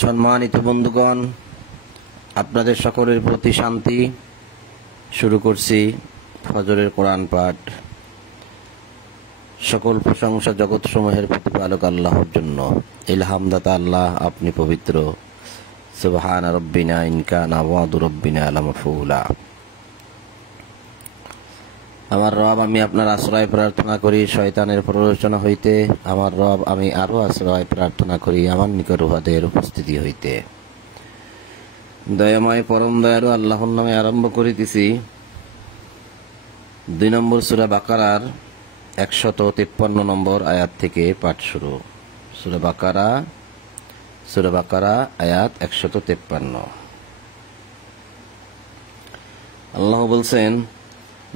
সম্মানিত বন্ধুগণ, আপনাদের সকলের প্রতি শান্তি। শুরু করছি ফজরের কোরআন পাঠ। সকল প্রশংসা জগৎসমূহের প্রতিপালক আল্লাহর জন্য। ইলহামদাতা আল্লাহ, আপনি পবিত্র। সুবহান রব্বিনা ইন কানা ওয়াদু রব্বিনা লামাফউলা। আমার রব, আমি আপনার আশ্রয় প্রার্থনা করি শয়তানের প্ররোচনা হইতে। আমার রব, আমি আরো আশ্রয় প্রার্থনা করি আমার নিকট উহাদের উপস্থিতি হইতে। দয়াময় পরম দয়ালু আল্লাহর নামে আরম্ভ করিতেছি। 2 নম্বর সূরা বাকারার 153 নম্বর আয়াত থেকে পাঠ শুরু। সূরা বাকারা আয়াত 153। আল্লাহ বলছেন,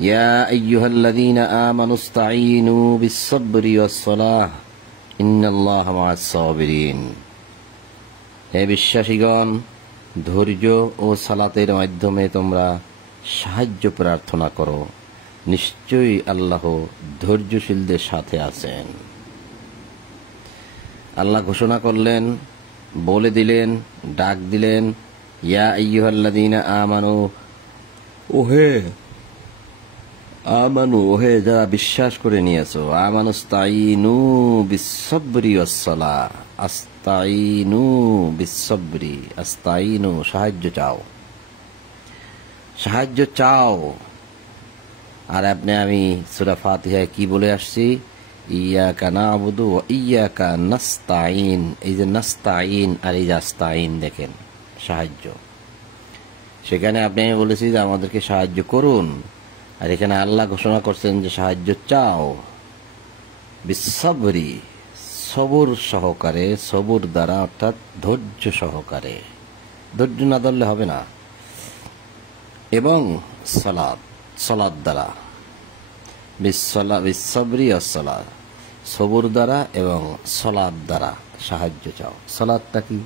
ইয়া আইয়ুহাল্লাযীনা আমানুস্তাঈনু বিস-সাবরি ওয়াস-সালাহ ইন্নাল্লাহা মা'আস-সাবিরিন। হে বিশ্বাসীগণ, ধৈর্য ও সালাতের মাধ্যমে তোমরা সাহায্য প্রার্থনা করো। নিশ্চয়ই আল্লাহ ধৈর্যশীলদের সাথে আছেন। আল্লাহ ঘোষণা করলেন, বলে দিলেন, ডাক দিলেন, ইয়া আইয়ুহাল্লাযীনা আমানু, ওহে যারা বিশ্বাস করে নিয়েছো। আমানুস্তাঈনু বিস-সাবরি ওয়াস-সালাহ। আস্তাঈনু বিস-সাবরি, আস্তাঈনু সাহায্য চাও। আর আমি সূরা ফাতিহায় কি বলে আসছি? ইয়াকা না'বুদু ওয়া ইয়াকা নাস্তাঈন। এই যে নাস্তাঈন আর এই যে আস্তাঈন, দেখেন সাহায্য। সেখানে আমি বলেছি যে আমাদেরকে সাহায্য করুন, আর এখানে আল্লাহ ঘোষণা করছেন যে সাহায্য চাও। বিস-সাবরি, সবর সহকারে, সবর দ্বারা, অর্থাৎ ধৈর্য সহকারে। ধৈর্য না ধরলে হবে না। এবং সালাত দ্বারা, বিস-সাবরি ওয়াস-সালাহ, সবর দ্বারা এবং সালাত দ্বারা সাহায্য চাও। সালাতটা কি?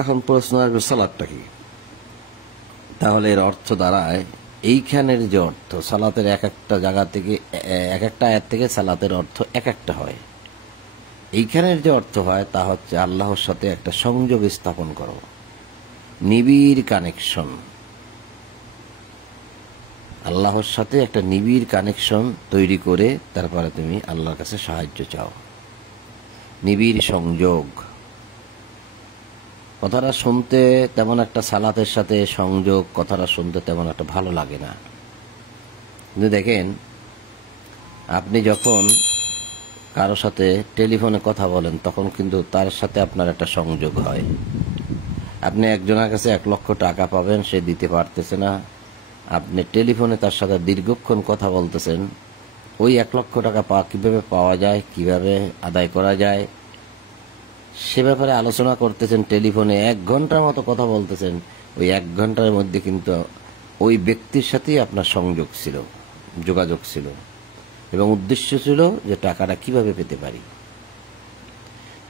এখন প্রশ্ন আসবে, সালাতটা কি? তাহলে এর অর্থ দাঁড়ায়, এইখানের যে অর্থ, সালাতের এক একটা জায়গা থেকে, এক একটা আয়াত থেকে সালাতের অর্থ এক একটা হয়। এইখানের যে অর্থ হয় তা হচ্ছে আল্লাহর সাথে একটা সংযোগ স্থাপন করো, নিবিড় কানেকশন। আল্লাহর সাথে একটা নিবিড় কানেকশন তৈরি করে তারপরে তুমি আল্লাহর কাছে সাহায্য চাও। নিবিড় সংযোগ কথাটা শুনতে তেমন একটা, সালাতের সাথে সংযোগ কথাটা শুনতে তেমন একটা ভালো লাগে না। কিন্তু দেখেন, আপনি যখন কারো সাথে টেলিফোনে কথা বলেন তখন কিন্তু তার সাথে আপনার একটা সংযোগ হয়। আপনি একজনের কাছে 1 লক্ষ টাকা পাবেন, সে দিতে পারতেছে না। আপনি টেলিফোনে তার সাথে দীর্ঘক্ষণ কথা বলতেছেন। ওই 1 লক্ষ টাকা কিভাবে পাওয়া যায়, কিভাবে আদায় করা যায়, সে ব্যাপারে আলোচনা করতেছেন। টেলিফোনে 1 ঘন্টার মতো কথা বলতেছেন। ওই 1 ঘন্টার মধ্যে কিন্তু ওই ব্যক্তির সাথেই আপনার সংযোগ ছিল, যোগাযোগ ছিল, এবং উদ্দেশ্য ছিল যে টাকাটা কিভাবে পেতে পারি।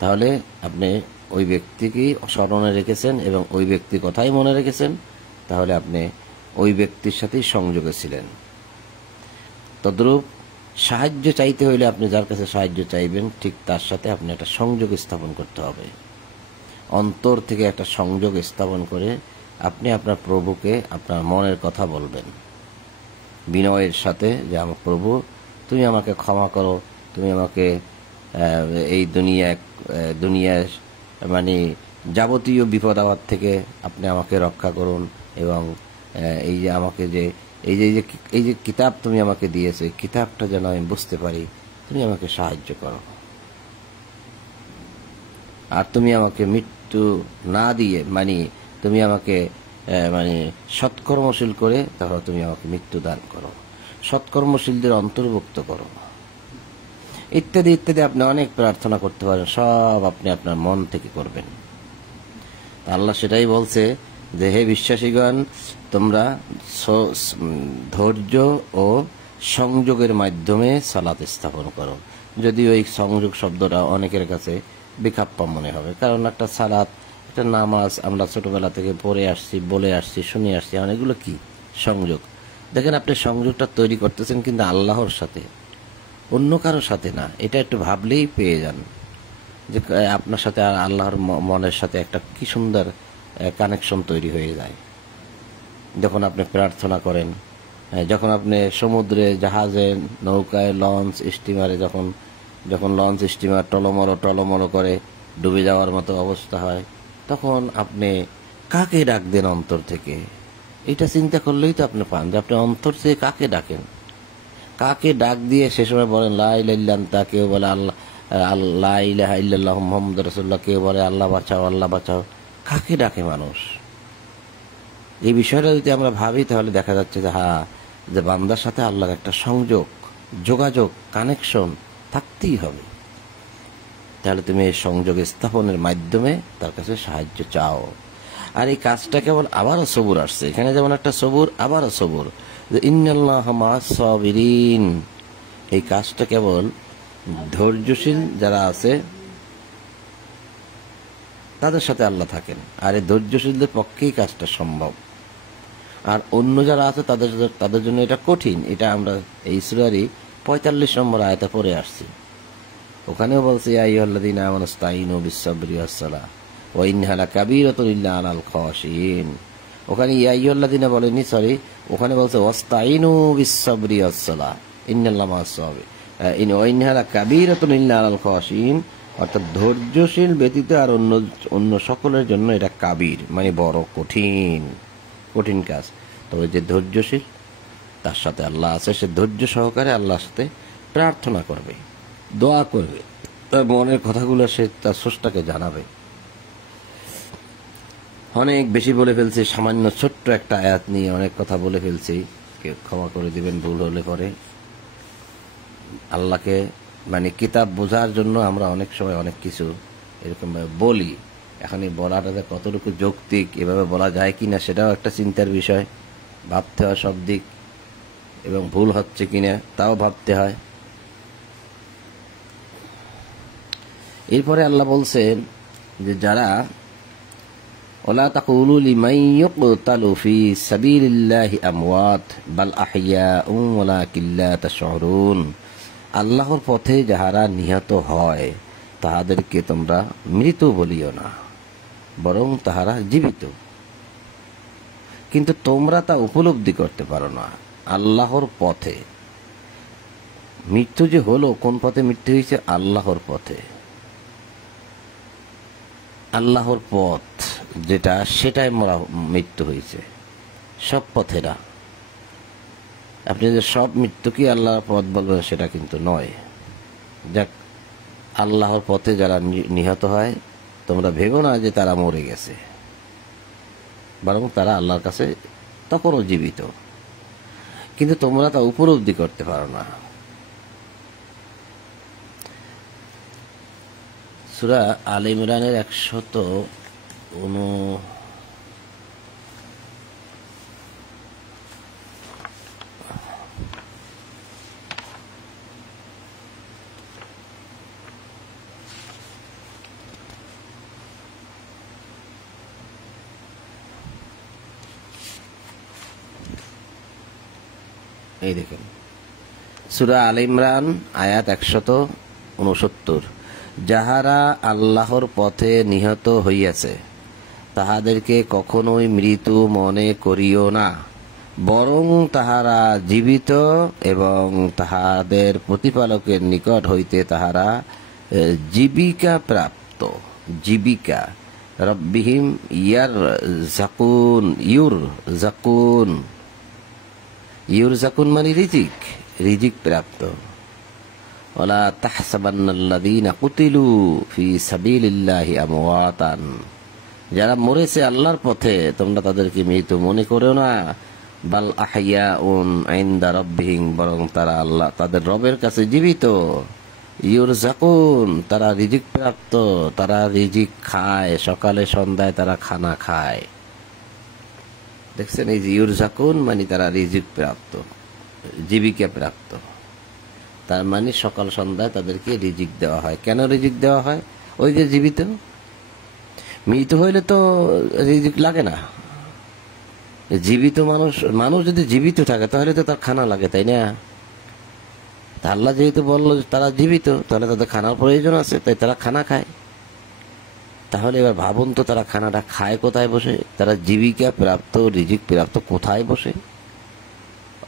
তাহলে আপনি ওই ব্যক্তিকে স্মরণে রেখেছেন এবং ওই ব্যক্তির কথাই মনে রেখেছেন। তাহলে আপনি ওই ব্যক্তির সাথেই সংযোগে ছিলেন। তদ্রূপ সাহায্য চাইতে হইলে আপনি যার কাছে সাহায্য চাইবেন, ঠিক তার সাথে আপনি একটা সংযোগ স্থাপন করতে হবে। অন্তর থেকে একটা সংযোগ স্থাপন করে আপনি আপনার প্রভুকে আপনার মনের কথা বলবেন বিনয়ের সাথে, যে আমার প্রভু, তুমি আমাকে ক্ষমা করো, তুমি আমাকে এই দুনিয়ায় মানে যাবতীয় বিপদ আপদ থেকে আপনি আমাকে রক্ষা করুন। এবং এই যে আমাকে এই যে কিতাব তুমি আমাকে দিয়েছো, এই কিতাবটা যেন আমি বুঝতে পারি, তুমি আমাকে সাহায্য করো। আর তুমি আমাকে মৃত্যু না দিয়ে, তুমি আমাকে সৎকর্মশীল করে তারপর তুমি আমাকে মৃত্যু দান করো, সৎকর্মশীলদের অন্তর্ভুক্ত করো, ইত্যাদি ইত্যাদি। আপনি অনেক প্রার্থনা করতে পারেন, সব আপনি আপনার মন থেকে করবেন। আল্লাহ সেটাই বলছে যে, হে বিশ্বাসীগণ, তোমরা ধৈর্য ও সংযোগের মাধ্যমে সালাত স্থাপন করো। যদিও এই সংযোগ শব্দটা অনেকের কাছে বিখাপ্পা মনে হবে, কারণ একটা সালাত, একটা নামাজ আমরা ছোটবেলা থেকে পড়ে আসছি, বলে আসছি, শুনে আসছি। অনেকগুলো কি সংযোগ। দেখেন, আপনি সংযোগটা তৈরি করতেছেন কিন্তু আল্লাহর সাথে, অন্য কারোর সাথে না। এটা একটু ভাবলেই পেয়ে যান। যে আপনার সাথে আর আল্লাহর মনের সাথে একটা কি সুন্দর কানেকশন তৈরি হয়ে যায় যখন আপনি প্রার্থনা করেন। যখন আপনি সমুদ্রে, জাহাজে, নৌকায়, লঞ্চ, স্টিমারে যখন লঞ্চ স্টিমার টলমলো করে ডুবে যাওয়ার মতো অবস্থা হয়, তখন আপনি কাকে ডাক দেন অন্তর থেকে? এটা চিন্তা করলেই তো আপনি পান যে আপনি অন্তর থেকে কাকে ডাকেন, কাকে ডাক দিয়ে সে সময় বলেন লা ইলাহা ইল্লা আনতা, কেউ বলে লা ইলাহা ইল্লাল্লাহু মুহাম্মাদুর রাসূলুল্লাহ, কেউ বলে আল্লাহ বাঁচাও আল্লাহ বাঁচাও। কাকে ডাকে মানুষ? এই বিষয়টা যদি আমরা ভাবি তাহলে দেখা যাচ্ছে যে যে বান্দার সাথে আল্লাহর একটা সংযোগ, যোগাযোগ, কানেকশন থাকতেই হবে। তাহলে তুমি এই সংযোগ স্থাপনের মাধ্যমে তার কাছে সাহায্য চাও। আর এই কাজটা কেবল আবারও সবুর আসছে এখানে, যেমন একটা সবুর, আবারও সবুর, ইন্নাল্লাহা মা'আস সাবিরিন। এই কাজটা কেবল ধৈর্যশীল যারা আছে তাদের সাথে আল্লাহ থাকেন, আর এই ধৈর্যশীলদের পক্ষেই কাজটা সম্ভব। আর অন্য যারা আছে তাদের জন্য এটা কঠিন। এটা আমরা এই সূরারই 45 নম্বর আয়াতে পড়ে আসছি। ওখানেও বলছে ইয়া আইয়ুহাল্লাযীনা আমানু ইসতাঈনু বিস-সাবরি ওয়াস-সালাহ ওয়া ইন্নাহা লাকাবীরাতুন ইল্লা আলাল খাশিঈন। ওখানে ইয়া আইয়ুহাল্লাযীনা বলেনি, সরি, ওখানে বলছে ওয়াস্তাঈনু বিস-সাবরি ওয়াস-সালাহ ইন্নাল্লাহা মা'আস-সাবিরিন ওয়া ইন্নাহা লাকাবীরাতুন ইল্লা আলাল খাশিঈন। অর্থাৎ ধৈর্যশীল ব্যতীত আর অন্য সকলের জন্য এটা কাবীর, মানে বড় কঠিন কাজ। তবে যে ধৈর্যশীল তার সাথে আল্লাহ আছে, সে ধৈর্য সহকারে আল্লাহর সাথে প্রার্থনা করবে, দোয়া করবে, তার মনের কথাগুলো সে তার স্রষ্টাকে জানাবে। অনেক বেশি বলে ফেলছি, সামান্য ছোট্ট একটা আয়াত নিয়ে অনেক কথা বলে ফেলছি, কেউ ক্ষমা করে দিবেন ভুল হলে পরে। আল্লাহকে মানে কিতাব বোঝার জন্য আমরা অনেক সময় অনেক কিছু এরকম ভাবে বলি। এখন এই বলাটা যে কতটুকু যৌক্তিক, এভাবে বলা যায় কিনা সেটাও একটা চিন্তার বিষয়। ভাবতে হয় সব দিক, এবং ভুল হচ্ছে কিনা তাও ভাবতে হয়। এরপরে আল্লাহ বলছেন যে যারা ওয়ালা তাকুলু লিমান ইউকতালু ফি সাবিলিল্লাহি আমওয়াত বাল আহইয়াউন ওয়ালাকিন লা তাশউরুন। আল্লাহর পথে যাহারা নিহত হয় তাহাদেরকে তোমরা মৃত বলিও না, বরং তাহারা জীবিত, কিন্তু তোমরা তা উপলব্ধি করতে পারো না। আল্লাহর পথে মৃত্যু যে হলো, কোন পথে মৃত্যু হয়েছে? আল্লাহর পথে। আল্লাহর পথ যেটা, সেটাই মৃত্যু হয়েছে, সব পথে না। আপনি যে সব মৃত্যু কি আল্লাহর পথ বলবেন সেটা কিন্তু নয়। যাক, আল্লাহর পথে যারা নিহত হয় তোমরা ভেবো না যে তারা মরে গেছে, বরং তারা আল্লাহর কাছে তখনও জীবিত, কিন্তু তোমরা তা উপলব্ধি করতে পারো না। সূরা আলে ইমরানের 109 এই দেখেন, সূরা আলে ইমরান আয়াত 169, যাহারা আল্লাহর পথে নিহত হইয়াছে তাহাদেরকে কখনোই মৃত মনে করিও না, বরং তাহারা জীবিত এবং তাহাদের প্রতিপালকের নিকট হইতে তাহারা জীবিকা প্রাপ্ত। জীবিকা রব্বিহিম ইউরজাকুন মানে রিজিক প্রাপ্ত। ওয়ালা তাহসাবান্নাল্লাযীনা কুতিলু ফি সাবিলিল্লাহি আমওয়াতান। যারা মরেছে আল্লাহর পথে তোমরা তাদেরকে মৃত মনে করো না, বাল আহইয়াউন ইনদা রাব্বিহিম, বরং তারা আল্লাহ তাদের রবের কাছে জীবিত। ইউরজাকুন, তারা রিজিক প্রাপ্ত, তারা রিজিক খায়, সকালে সন্ধ্যায় তারা খানা খায়। দেখছেন, এই যে ইউরজাকুন মানে তারা রিজিক প্রাপ্ত, জীবিকা প্রাপ্ত। তার মানে সকাল সন্ধ্যায় তাদেরকে রিজিক দেওয়া হয়। কেন রিজিক দেওয়া হয়? ওই যে জীবিত। মৃত হইলে তো রিজিক লাগে না। জীবিত মানুষ যদি জীবিত থাকে তাহলে তো তার খানা লাগে, তাই না? তা আল্লাহ যেহেতু বললো যে তারা জীবিত, তাহলে তাদের খানার প্রয়োজন আছে, তাই তারা খানা খায়। তাহলে এবার ভাবুন তো, তারা খানাটা খায় কোথায় বসে? তারা জীবিকা প্রাপ্ত, রিজিক প্রাপ্ত কোথায় বসে?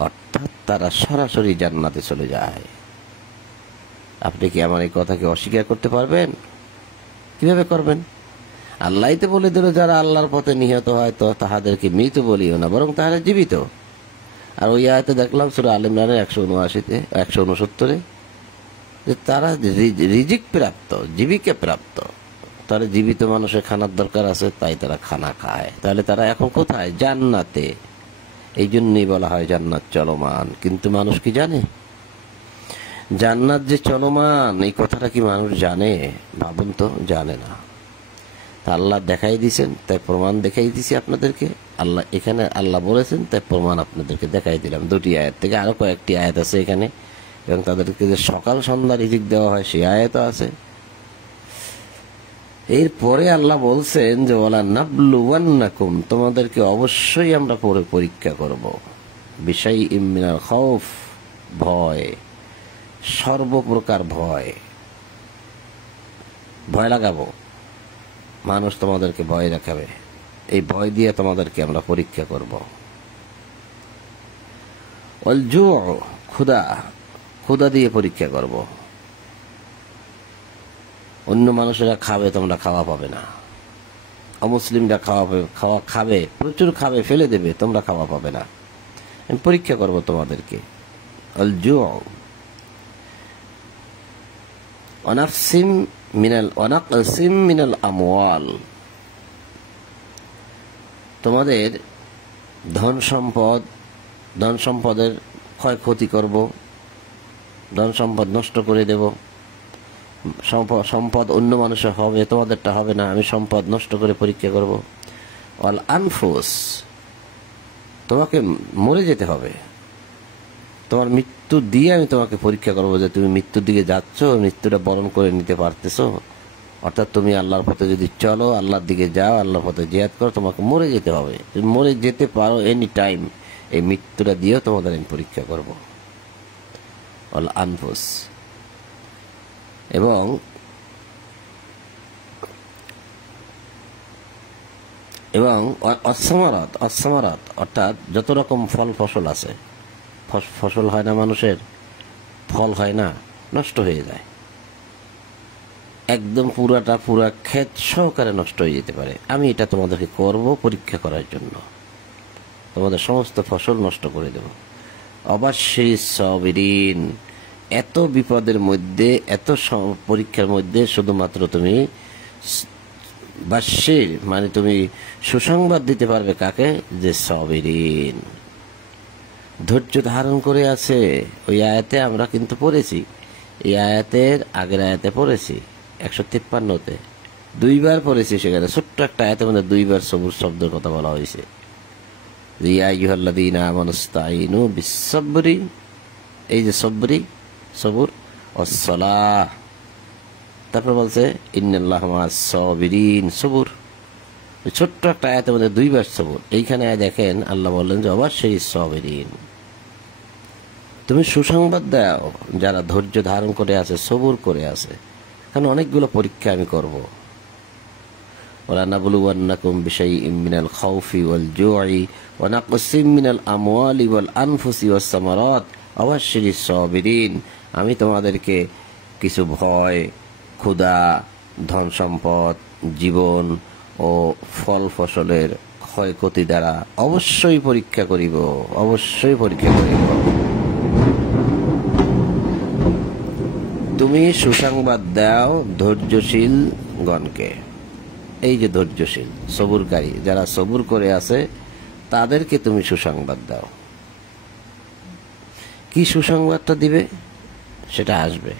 অর্থাৎ তারা সরাসরি জান্নাতে চলে যায়। আপনি কি আমার এই কথাকে অস্বীকার করতে পারবেন? কিভাবে করবেন? আল্লাহই তো বলে দিল, যারা আল্লাহর পথে নিহত হয় তো তাহাদেরকে মৃত বলিও না, বরং তাহারা জীবিত। আর ওই আয়াতে দেখলাম সূরা আল ইমরানের 179-তে 169-এ যে তারা রিজিক প্রাপ্ত, জীবিকা প্রাপ্ত। তারা জীবিত মানুষের খানার দরকার আছে, তাই তারা খানা খায়। তাহলে তারা এখন কোথায়? জান্নাতে। এই জন্যই বলা হয় জান্নাত চলমান। কিন্তু মানুষ কি জানে জান্নাত যে চলমান? এই কথাটা কি মানুষ জানে? ভাবুন তো, জানে না। আল্লাহ দেখাই দিয়েছেন, তাই প্রমাণ দেখাই দিছি আপনাদেরকে। আল্লাহ এখানে আল্লাহ বলেছেন, তাই প্রমাণ আপনাদেরকে দেখাই দিলাম। 2টি আয়াত থেকে, আরো কয়েকটি আয়াত আছে এখানে, এবং তাদেরকে যে সকাল সন্ধ্যা রিজিক দেওয়া হয় সেই আয়াতও আছে। এরপরে আল্লাহ বলছেন যে ওয়ালা নাবলুওয়ান্নাকুম, তোমাদেরকে অবশ্যই আমরা পরীক্ষা করব। বিশাইইম মিনাল খাউফ, ভয়, সর্বপ্রকার ভয়, ভয় লাগাবো। মানুষ তোমাদেরকে ভয় দেখাবে, এই ভয় দিয়ে তোমাদেরকে আমরা পরীক্ষা করব। ওয়াল জু', ক্ষুধা, ক্ষুধা দিয়ে পরীক্ষা করব। অন্য মানুষেরা খাবে, তোমরা খাওয়া পাবে না। অমুসলিমরা খাওয়া খাবে, প্রচুর খাবে, ফেলে দেবে, তোমরা খাওয়া পাবে না। আমি পরীক্ষা করব তোমাদেরকে। আল জু' ওয়ানাকসিম মিনাল আমওয়াল, তোমাদের ধন সম্পদের ক্ষয়ক্ষতি করব, ধন সম্পদ নষ্ট করে দেব। সম্পদ অন্য মানুষের হবে, তোমাদেরটা হবে না। আমি সম্পদ নষ্ট করে পরীক্ষা করব। ওয়াল আনফুস, তোমাকে মরে যেতে হবে, তোমার মৃত্যু দিয়ে আমি তোমাকে পরীক্ষা করবো যে তুমি মৃত্যুর দিকে যাচ্ছ, মৃত্যুটা বরণ করে নিতে পারতেছো। অর্থাৎ তুমি আল্লাহর পথে যদি চলো, আল্লাহর দিকে যাও, আল্লাহর পথে জিহাদ করো, তোমাকে মরে যেতে হবে। তুমি মরে যেতে পারো এনি টাইম, এই মৃত্যুটা দিয়েও তোমাদের আমি পরীক্ষা করব। ওয়াল আনফুস, এবং অসমারাত, অর্থাৎ যত রকম ফল ফসল আছে, ফসল হয় না মানুষের, ফল হয় না, নষ্ট হয়ে যায়, একদম পুরা ক্ষেত সহকারে নষ্ট হয়ে যেতে পারে। আমি এটা তোমাদেরকে করব পরীক্ষা করার জন্য, তোমাদের সমস্ত ফসল নষ্ট করে দেব। অবশ্যই সাবিরিন, এত বিপদের মধ্যে, এত পরীক্ষার মধ্যে শুধুমাত্র তুমি বাশির, মানে তুমি সুসংবাদ দিতে পারবে কাকে? যে সাবিরিন, ধৈর্য ধারণ করে আছে। ওই আয়াতে আমরা কিন্তু পড়েছি, এই আয়াতের আগের আয়াতে পড়েছি 153-তে 2বার পড়েছি। সেখানে ছোট্ট একটা আয়াতের মধ্যে 2বার সবুর শব্দের কথা বলা হয়েছে। ইয়া আইয়ুহাল্লাযীনা আমানুস্তাঈনু বিস-সাবরি, এই যে সবুর ওয়াস-সালাহ। তারপর বলছে ইন্নাল্লাহা মা'আস-সাবিরিন, সবুর। ছোট্ট একটা আয়াতের মধ্যে 2বার সবুর। এইখানে দেখেন আল্লাহ বললেন যে অবশ্যই সাবিরিন, তুমি সুসংবাদ দাও যারা ধৈর্য ধারণ করে আছে, সবুর করে আছে। কারণ অনেকগুলো পরীক্ষা আমি করব। ওয়ালা নাবলুওয়ান্নাকুম বিশাইইম মিনাল খাউফি ওয়াল জু'i ওয়া নাকসিম মিনাল আমওয়ালি ওয়াল আনফুসি ওয়াস সামারাত ওয়াবাশশিরিস সাবিরিন, আমি তোমাদেরকে কিছু ভয়, ক্ষুধা, ধন সম্পদ, জীবন ও ফল ফসলের ক্ষয়ক্ষতি দ্বারা অবশ্যই পরীক্ষা করিব, অবশ্যই পরীক্ষা করিব। তুমি সুসংবাদ দাও ধৈর্যশীল গণকে। এই যে ধৈর্যশীল, সবুরকারী, যারা সবুর করে আছে তাদেরকে তুমি সুসংবাদ দাও। কি সুসংবাদটা দিবে সেটা আসবে।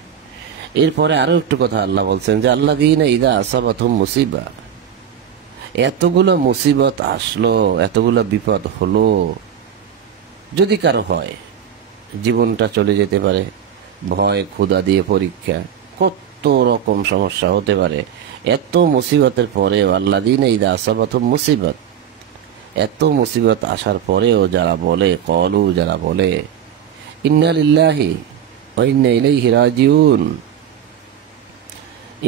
এরপরে আরো একটু কথা আল্লাহ বলছেন যে আল্লাযীনা ইযা আসাবাতুহুম মুসিবা, এতগুলো মুসিবত আসলো, এতগুলো বিপদ হলো, যদি কারো হয় জীবনটা চলে যেতে পারে, ভয়, ক্ষুধা দিয়ে পরীক্ষা, কত রকম সমস্যা হতে পারে। এত মুসিবতের পরেও আল্লাযীনা ইযা আসাবাতুহুম মুসিবাত, এত মুসিবত আসার পরেও যারা বলে, যারা বলে ইন্না লিল্লাহি ওয়া ইন্না ইলাইহি রাজিউন।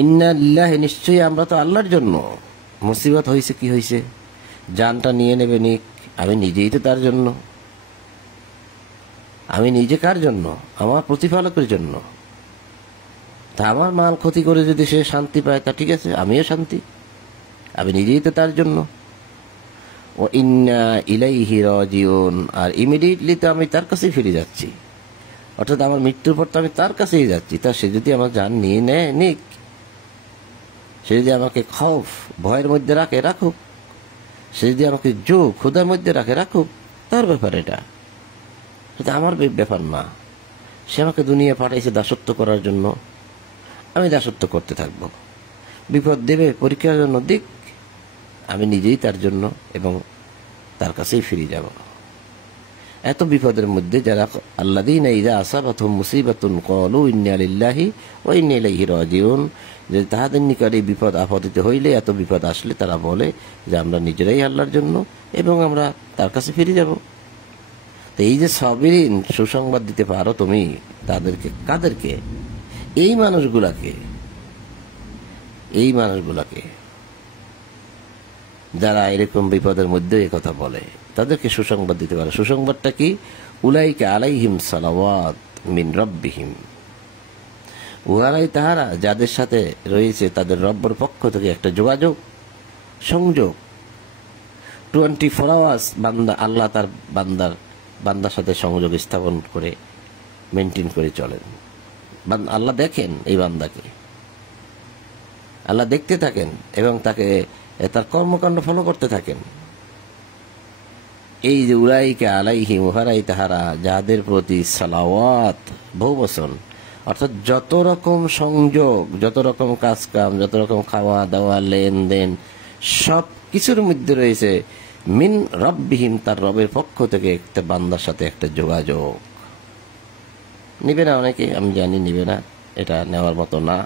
ইন্না লিল্লাহি, নিশ্চয়ই আমরা তো আল্লাহর জন্য। মুসিবত হয়েছে, কি হয়েছে? জানটা নিয়ে নেবে নিক, আমি নিজেই তো তার জন্য। আমি নিজে কার জন্য? আমার প্রতিপালকের জন্য। তা আমার মাল ক্ষতি করে যদি সে শান্তি পায় তা ঠিক আছে, আমিও শান্তি, আমি নিজেই তো তার জন্য। ও ইন্না ইলাইহি রাজিউন, আর ইমিডিয়েটলি তো আমি তার কাছেই ফিরে যাচ্ছি, অর্থাৎ আমার মৃত্যুর পর তো আমি তার কাছেই যাচ্ছি। তা সে যদি আমার জান নিয়ে নেয় নিক, সে যদি আমাকে খৌফ ভয়ের মধ্যে রাখে রাখুক, সে যদি আমাকে ক্ষুধার মধ্যে রাখে রাখুক, তার ব্যাপার এটা, সেটা আমার ব্যাপার না। সে আমাকে দুনিয়া পাঠাইছে দাসত্ব করার জন্য, আমি দাসত্ব করতে থাকব। বিপদ দেবে পরীক্ষার জন্য দিক, আমি নিজেই তার জন্য এবং তার কাছেই ফিরে যাব। এত বিপদের মধ্যে যারা আল্লাযীনা ইযা আসাবাতহুম মুসিবাতুন ক্বালু ইন্না লিল্লাহি ওয়া ইন্না ইলাইহি রাজিউন, যে তাহাদের নিকটে বিপদ আপতিত হইলে, এত বিপদ আসলে তারা বলে যে আমরা নিজেরাই আল্লাহর জন্য এবং আমরা তার কাছে ফিরে যাব। তো এই যে সাবিরিন, সুসংবাদ দিতে পারো তুমি তাদেরকে, কাদেরকে? এই মানুষগুলাকে যারা এরকম বিপদের মধ্যে এই কথা বলে, তাদেরকে সুসংবাদ দিতে পারে। সুসংবাদটা কি? উলাইকা আলাইহিম সালাওয়াত মিন রাব্বিহিম, উহারাই তাহারা যাদের সাথে রয়েছে তাদের রব্বর পক্ষ থেকে একটা যোগাযোগ, সংযোগ। 24 আওয়ার্স বান্দা, আল্লাহ তার বান্দার সাথে সংযোগ স্থাপন করে মেনটেন করে চলেন। আল্লাহ দেখেন এই বান্দাকে, আল্লাহ দেখতে থাকেন এবং তাকে তার কর্মকাণ্ড ফলো করতে থাকেন। এই যে উলাইকা আলাইহিম, উহারাই তাহারা যাদের প্রতি সালাওয়াত, বহুবচন, অর্থাৎ যত রকম সংযোগ, যত রকম কাজকাম, যত রকম খাওয়া দাওয়া, লেনদেন, সব কিছুর মধ্যে রয়েছে মিন রাব্বিহিম, তার রবের পক্ষ থেকে একটা বান্দার সাথে একটা যোগাযোগ। নিবে না অনেকে, আমি জানি নিবে না, এটা নেওয়ার মতো না।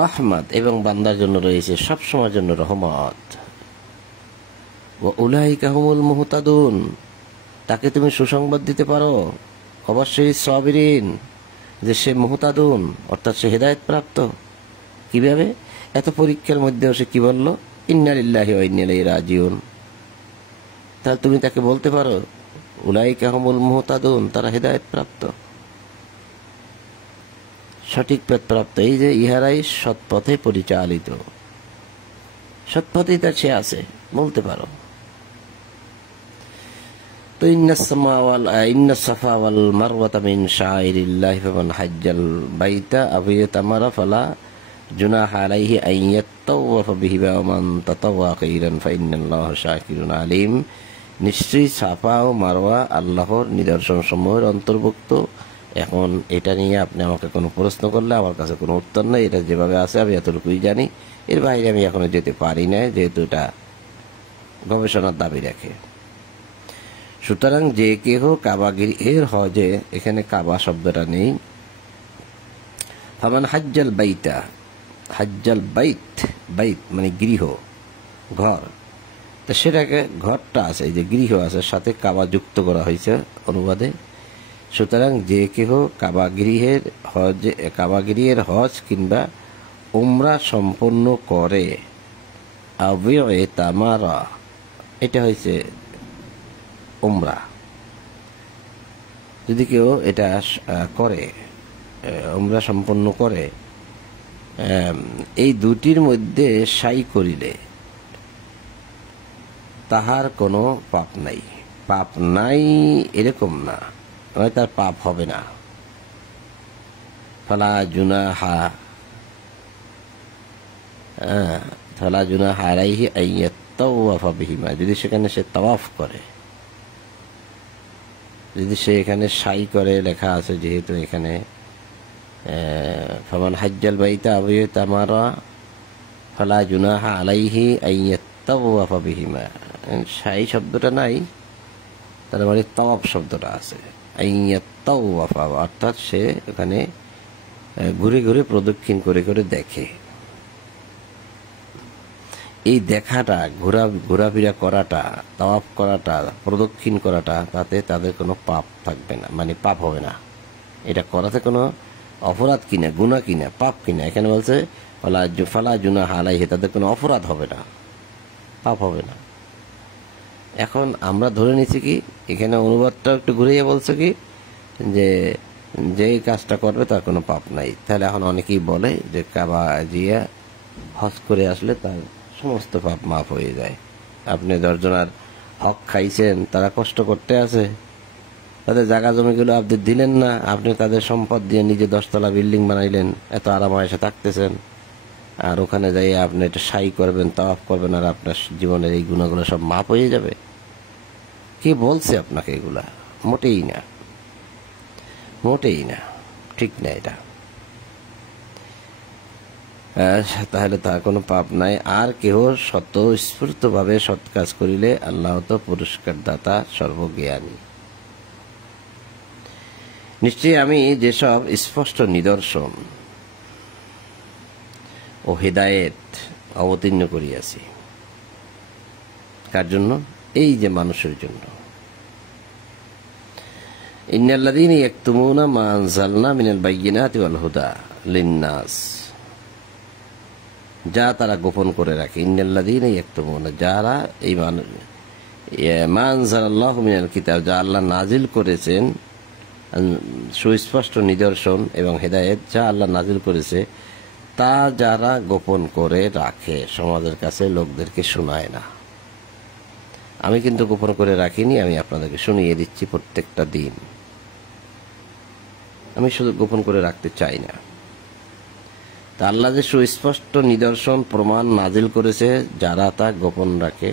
রহমত, এবং বান্দার জন্য রয়েছে সবসময়ের জন্য রহমত। ওয়া উলাইকা হুমুল মুহতাদুন, তাকে তুমি সুসংবাদ দিতে পারো অবশ্যই সাবিরিন, যে সে মুহতাদুন, অর্থাৎ সে হেদায়েত প্রাপ্ত। কিভাবে? এত পরীক্ষার মধ্যেও সে কি বলল? ইন্না লিল্লাহি ওয়া ইন্না ইলাইহি রাজিউন। তাহলে তুমি তাকে বলতে পারো উলাইকা হুমুল মুহতাদুন, তারা হেদায়েত প্রাপ্ত, সঠিক পথ প্রাপ্ত। এই যে ইহারাই সৎপথে পরিচালিত, সৎপথেই তার সে আছে, বলতে পারো। তো ইন্না সাফা ওয়াল মারওয়াতা মিন শাআইরিল্লাহি ফামান হাজ্জাল বাইতা আও ইয়াতামারা ফালা জুনাহা আলাইহি আন ইয়াতাওয়াফা বিহিমা ওয়া মান তাতাওয়া খাইরান ফাইন্নাল্লাহা শাকিরুন আলিম। নিশ্চয়ই সাফা ও মারওয়া আল্লাহর নিদর্শনসমূহের অন্তর্ভুক্ত। এখন এটা নিয়ে আপনি আমাকে কোনো প্রশ্ন করলে আমার কাছে কোনো উত্তর নেই, এটা যেভাবে আছে আমি এতটুকুই জানি, এর বাইরে আমি এখনো যেতে পারি না, যেহেতু এটা গবেষণার দাবি রাখে। সুতরাং যে কেহ কাবাগির হজে, এখানে কাবা শব্দটা নেই, ফামান হাজ্জাল বাইতা, হাজ্জাল বাইত, বাইত মানে গৃহ, ঘর, তো সেটাকে ঘরটা আছে, এই যে গৃহ আছে, সাথে কাবা যুক্ত করা হয়েছে অনুবাদে। সুতরাং যে কেহ কাবাগিরির হজ কিংবা উমরা সম্পন্ন করে, আবিয়ে তামারা, এটা হয়েছে উমরা, যদি কেউ এটা করে, উমরা সম্পন্ন করে, এই দুটির মধ্যে সাই করিলে তাহার কোনো পাপ নাই। পাপ নাই এরকম না, তার পাপ হবে না। ফালা জুনাহা আলাইহি আন ইয়াতাওয়াফা বিহিমা, যদি সেখানে সে তাওয়াফ করে, যদি সে এখানে সাই করে, লেখা আছে যেহেতু এখানে ফামান হাজ্জাল বাইতা আও ইয়াতামারা ফালা জুনাহা আলাইহি আন ইয়াতাওয়াফা বিহিমা, সাই শব্দটা নাই, তার মানে তাওয়াফ শব্দটা আছে। আন ইয়াতাওয়াফা অর্থাৎ সে ওখানে ঘুরে ঘুরে প্রদক্ষিণ করে করে দেখে। এই দেখাটা, ঘোরাফেরা করাটা, তাওয়াফ করাটা, প্রদক্ষিণ করাটা, তাতে তাদের কোনো পাপ থাকবে না, মানে পাপ হবে না। এটা করাতে কোনো অপরাধ কিনা, গুনাহ কিনা, পাপ কিনা। এখানে বলছে ফালা জুনাহা আলাইহি, তাদের কোনো অপরাধ হবে না, পাপ হবে না। এখন আমরা ধরে নিচ্ছি কি, এখানে অনুবাদটা একটু ঘুরিয়ে বলছে কি যে যেই কাজটা করবে তার কোনো পাপ নাই। তাহলে এখন অনেকেই বলে যে কাবা জিয়া হজ করে আসলে তার সমস্ত পাপ মাফ হয়ে যায়। আপনি 10 জনের হক খাইছেন, তারা কষ্ট করতে আছে, তাদের জায়গা জমিগুলো আপনি দিলেন না, আপনি তাদের সম্পদ দিয়ে নিজে 10 তলা বিল্ডিং বানাইলেন, এত আরাম আয়েশে থাকতেছেন, আর ওখানে যাই আপনি এটা সাই করবেন, তাওয়াফ করবেন, আর আপনার জীবনের এই গুণাগুলো সব মাপ হয়ে যাবে? কে বলছে আপনাকে এগুলা? মোটেই না, মোটেই না, ঠিক না এটা। তাহলে তার কোনো পাপ নাই। আর কেহ স্বতঃস্ফূর্ত ভাবে সৎ কাজ করিলে আল্লাহ তো পুরস্কার দাতা, সর্বজ্ঞানী। নিশ্চয়ই আমি যেসব স্পষ্ট নিদর্শন ও হেদায়েত অবতীর্ণ করিয়াছি, কার জন্য? এই যে মানুষের জন্য। ইন্নাল্লাযীনা ইয়াকতুমুনা মা আনজালনা মিনাল বায়্যিনাতি ওয়াল হুদা লিন-নাস, যা তারা গোপন করে রাখে। ইন্নাল্লাযীনা ইয়াকতুমুনা, যারা এই মা আনজালাল্লাহু মিনাল কিতাব, যা আল্লাহ নাজিল করেছেন, সুস্পষ্ট নিদর্শন এবং হেদায়েত, যা আল্লাহ নাজিল করেছে, তা যারা গোপন করে রাখে, সমাজের কাছে লোকদেরকে শোনায় না। আমি কিন্তু গোপন করে রাখিনি, আমি আপনাদেরকে শুনিয়ে দিচ্ছি প্রত্যেকটা দিন। আমি শুধু গোপন করে রাখতে চাই না। তা আল্লাহ যে সুস্পষ্ট নিদর্শন প্রমাণ নাজিল করেছে, যারা তা গোপন রাখে,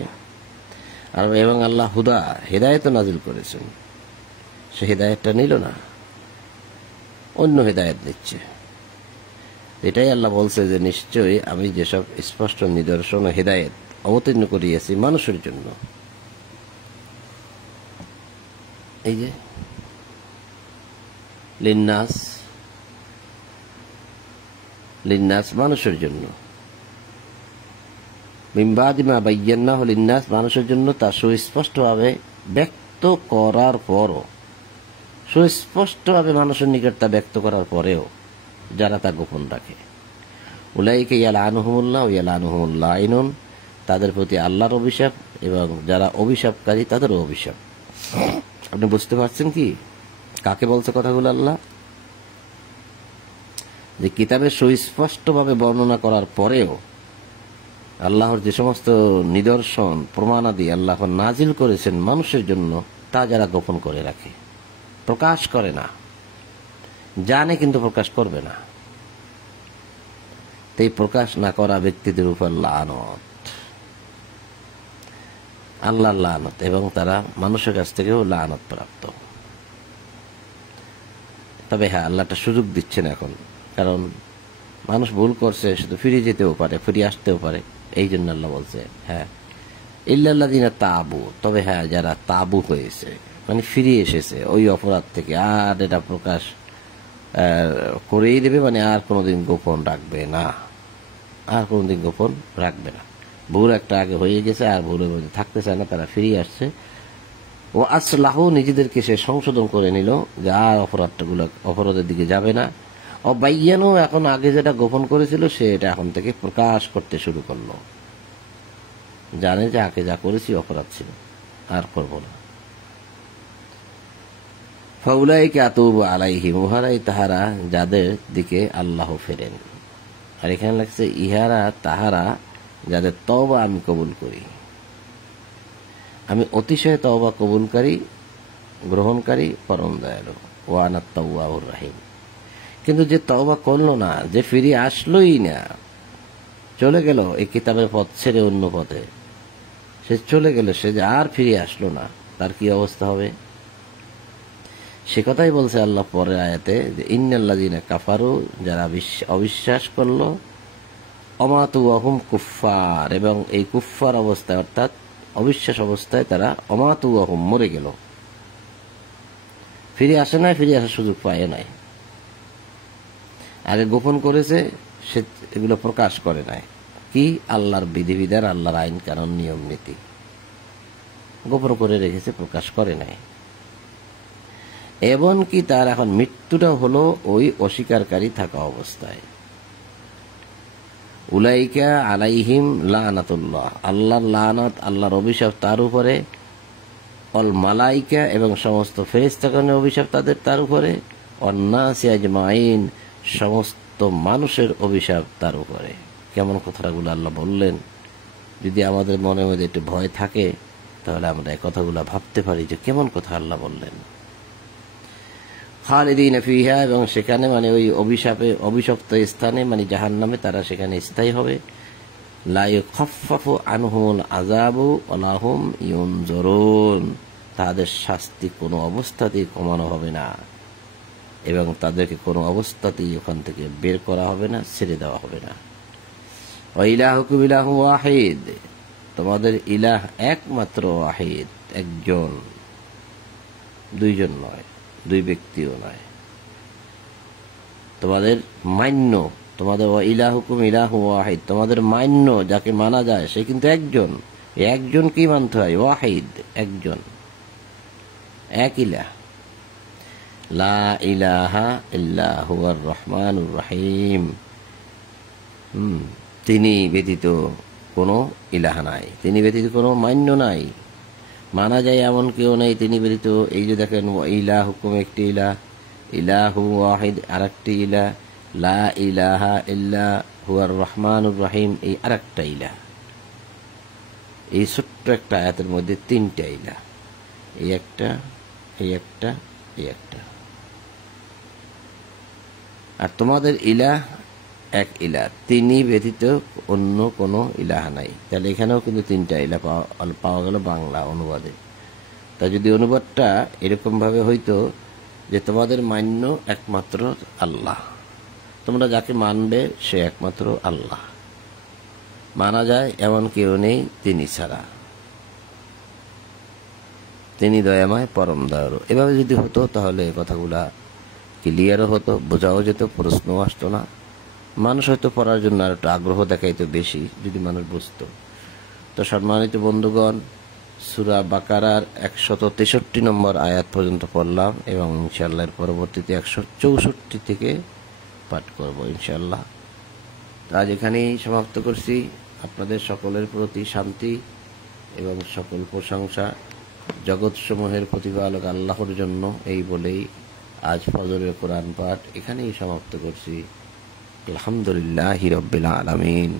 আর এবং আল্লাহ হুদা, হেদায়েত নাজিল করেছেন, সে হেদায়েতটা নিল না, অন্য হেদায়েত নিচ্ছে। এটাই আল্লাহ বলছে যে নিশ্চয়ই আমি যেসব স্পষ্ট নিদর্শন ও হেদায়েত অবতীর্ণ করিয়েছি মানুষের জন্য, এই যে লিন্নাস, লিন্নাস মানুষের জন্য, মিন বাদি মা বায়্যানাহু লিন্নাস মানুষের জন্য, তা সুস্পষ্টভাবে ব্যক্ত করার পরও, সুস্পষ্টভাবে মানুষের নিকট তা ব্যক্ত করার পরেও যারা তা গোপন রাখে, উলাইকা ইয়ালআনুহুমুল্লাহ ওয়া ইয়ালআনুহুমুল লাঈনুন, তাদের প্রতি আল্লাহর অভিশাপ এবং যারা অভিশাপকারী তাদেরও অভিশাপ। আপনি বুঝতে পারছেন কি কাকে বলছে কথাগুলো আল্লাহ? যে কিতাবে সুস্পষ্টভাবে বর্ণনা করার পরেও আল্লাহর যে সমস্ত নিদর্শন প্রমাণাদি আল্লাহ নাজিল করেছেন মানুষের জন্য, তা যারা গোপন করে রাখে, প্রকাশ করে না, জানে কিন্তু প্রকাশ করবে না, তাই প্রকাশ না করা ব্যক্তিদের উপর লানত, আল্লাহর লানত, এবং তারা মানুষের কাছ থেকেও লানত প্রাপ্ত। তবে হ্যাঁ, আল্লাহটা সুযোগ দিচ্ছেন এখন, কারণ মানুষ ভুল করছে, শুধু ফিরে যেতেও পারে, ফিরে আসতেও পারে, এই জন্য আল্লাহ বলছে হ্যাঁ ইল্লাল্লাযীনা তাবু, তবে হ্যাঁ যারা তাবু হয়েছে, মানে ফিরে এসেছে ওই অপরাধ থেকে, আর এটা প্রকাশ করেই দেবে, মানে আর কোনোদিন গোপন রাখবে না, আর কোনোদিন গোপন রাখবে না। ভুল একটা আগে হয়ে গেছে, আর ভুলের মধ্যে থাকতে চায় না, তারা ফিরে আসছে। ও আসলাহু, নিজেদেরকে সে সংশোধন করে নিল, যে আর অপরাধের দিকে যাবে না। ও বাইয়ানু, এখন আগে যেটা গোপন করেছিল সে এটা এখন থেকে প্রকাশ করতে শুরু করলো, জানে যে আগে যা করেছি অপরাধ ছিল, আর করব না। ফাউলাইকা আতুবু আলাইহিম, উহারাই তাহারা যাদের দিকে আল্লাহ ফেরেন। আর এখানে লাগছে ইহারা তাহারা যাদের তওবা আমি কবুল করি, আমি অতিশয় তওবা কবুলকারী, গ্রহণকারী, পরম দয়ালু। ওয়া আনা তাওয়াবুর রহিম। কিন্তু যে তওবা করলো না, যে ফিরে আসলোই না, চলে গেল এই কিতাবের পথ ছেড়ে অন্য পথে, সে চলে গেল, সে যে আর ফিরে আসলো না, তার কি অবস্থা হবে? সে কথাই বলছে আল্লাহ পরের আয়াতে, যে ইন্নাল্লাযীনা কাফারু, যারা অবিশ্বাস করলো, অমাতু ওয়াহুম কুফফার, এবং এই কুফফার অবস্থায় অর্থাৎ অবিশ্বাস অবস্থায় তারা অমাতু ওয়াহুম মরে গেল, ফিরে আসে নাই, ফিরে আসার সুযোগ পায় নাই। আগে গোপন করেছে, সে এগুলো প্রকাশ করে নাই, কি আল্লাহর বিধিবিধান, আল্লাহর আইন কানুন নিয়ম নীতি গোপন করে রেখেছে, প্রকাশ করে নাই। এমনকি তার এখন মৃত্যুটা হলো ওই অস্বীকারী থাকা অবস্থায়। উলাইকা আলাইহিম লানাতুল্লাহ, আল্লাহর লানাত, আল্লাহর অভিশাপ তার উপরে, অল মালাইকা এবং সমস্ত ফেরেশতাগণের অভিশাপ তার উপরে, অন্নাসি আজমাইন সমস্ত মানুষের অভিশাপ তার উপরে। কেমন কথাগুলো আল্লাহ বললেন। যদি আমাদের মনে মধ্যে একটু ভয় থাকে তাহলে আমরা এই কথাগুলো ভাবতে পারি যে কেমন কথা আল্লাহ বললেন। খালিদিনা ফিহা, এবং সেখানে মানে ওই অভিশপ্ত স্থানে মানে জাহান্নামে তারা সেখানে স্থায়ী হবে। লা ইউখাফফাফু আনহুমুল আযাবু ওয়া হুম ইউনজুরুন, তাদের শাস্তি কোনো অবস্থাতেই কমানো হবে না এবং তাদেরকে কোনো অবস্থাতেই ওখান থেকে বের করা হবে না, ছেড়ে দেওয়া হবে না। ওয়া ইলাহুকুম ইলাহুন ওয়াহিদ, তোমাদের ইলাহ একমাত্র ওয়াহিদ, একজন, দুইজন নয়, দুই ব্যক্তিও নয়। তোমাদের মান্য, তোমাদের ইলাহুকুম ইলাহুন ওয়াহিদ, তোমাদের মান্য যাকে মানা যায় সে কিন্তু একজন। একজনকেই মানতে হয়, ওয়াহিদ, একজন, এক ইলাহ। লা ইলাহা ইল্লা হুয়ার রহমানুর রহিম, তিনি ব্যতীত কোনো ইলাহ নাই, তিনি ব্যতীত কোনো মান্য নাই, মানা যায় এমন কেউ নেই তিনি ব্যতীত। এই যে দেখেন ইলাহুকুম একটি ইলাহ, ইলাহু ওয়াহিদ আরেকটি ইলাহ, লা ইলাহা ইল্লা হুয়ার রহমানুর রহিম এই আরেকটা ইলাহ। এই ছোট্ট একটা আয়াতের মধ্যে তিনটা ইলাহ, এই একটা, এই একটা, এই একটা। আর তোমাদের ইলাহ এক ইলাহ, তিনি ব্যতীত অন্য কোনো ইলাহ নাই। তাহলে এখানেও কিন্তু তিনটা ইলাহ পাওয়া গেল বাংলা অনুবাদে। তা যদি অনুবাদটা এরকম ভাবে হইতো যে তোমাদের মান্য একমাত্র আল্লাহ, তোমরা যাকে মানবে সে একমাত্র আল্লাহ, মানা যায় এমন কেউ নেই তিনি ছাড়া, তিনি দয়াময় পরম দয়ালু। এভাবে যদি হতো তাহলে কথাগুলা ক্লিয়ারও হতো, বোঝাও যেত, প্রশ্ন আসতো না। মানুষ হয়তো পড়ার জন্য আর একটু আগ্রহ দেখাইতো বেশি যদি মানুষ বুঝতো। তো সম্মানিত বন্ধুগণ, সূরা বাকারার 163 নম্বর আয়াত পর্যন্ত পড়লাম এবং ইনশাআল্লাহ এর পরবর্তীতে 164 থেকে পাঠ করব ইনশাআল্লাহ। আজ এখানেই সমাপ্ত করছি। আপনাদের সকলের প্রতি শান্তি এবং সকল প্রশংসা জগৎসমূহের প্রতিপালক আল্লাহর জন্য, এই বলেই আজ ফজরের কোরআন পাঠ এখানেই সমাপ্ত করছি। আলহামদুলিল্লাহি রাব্বিল আলামিন।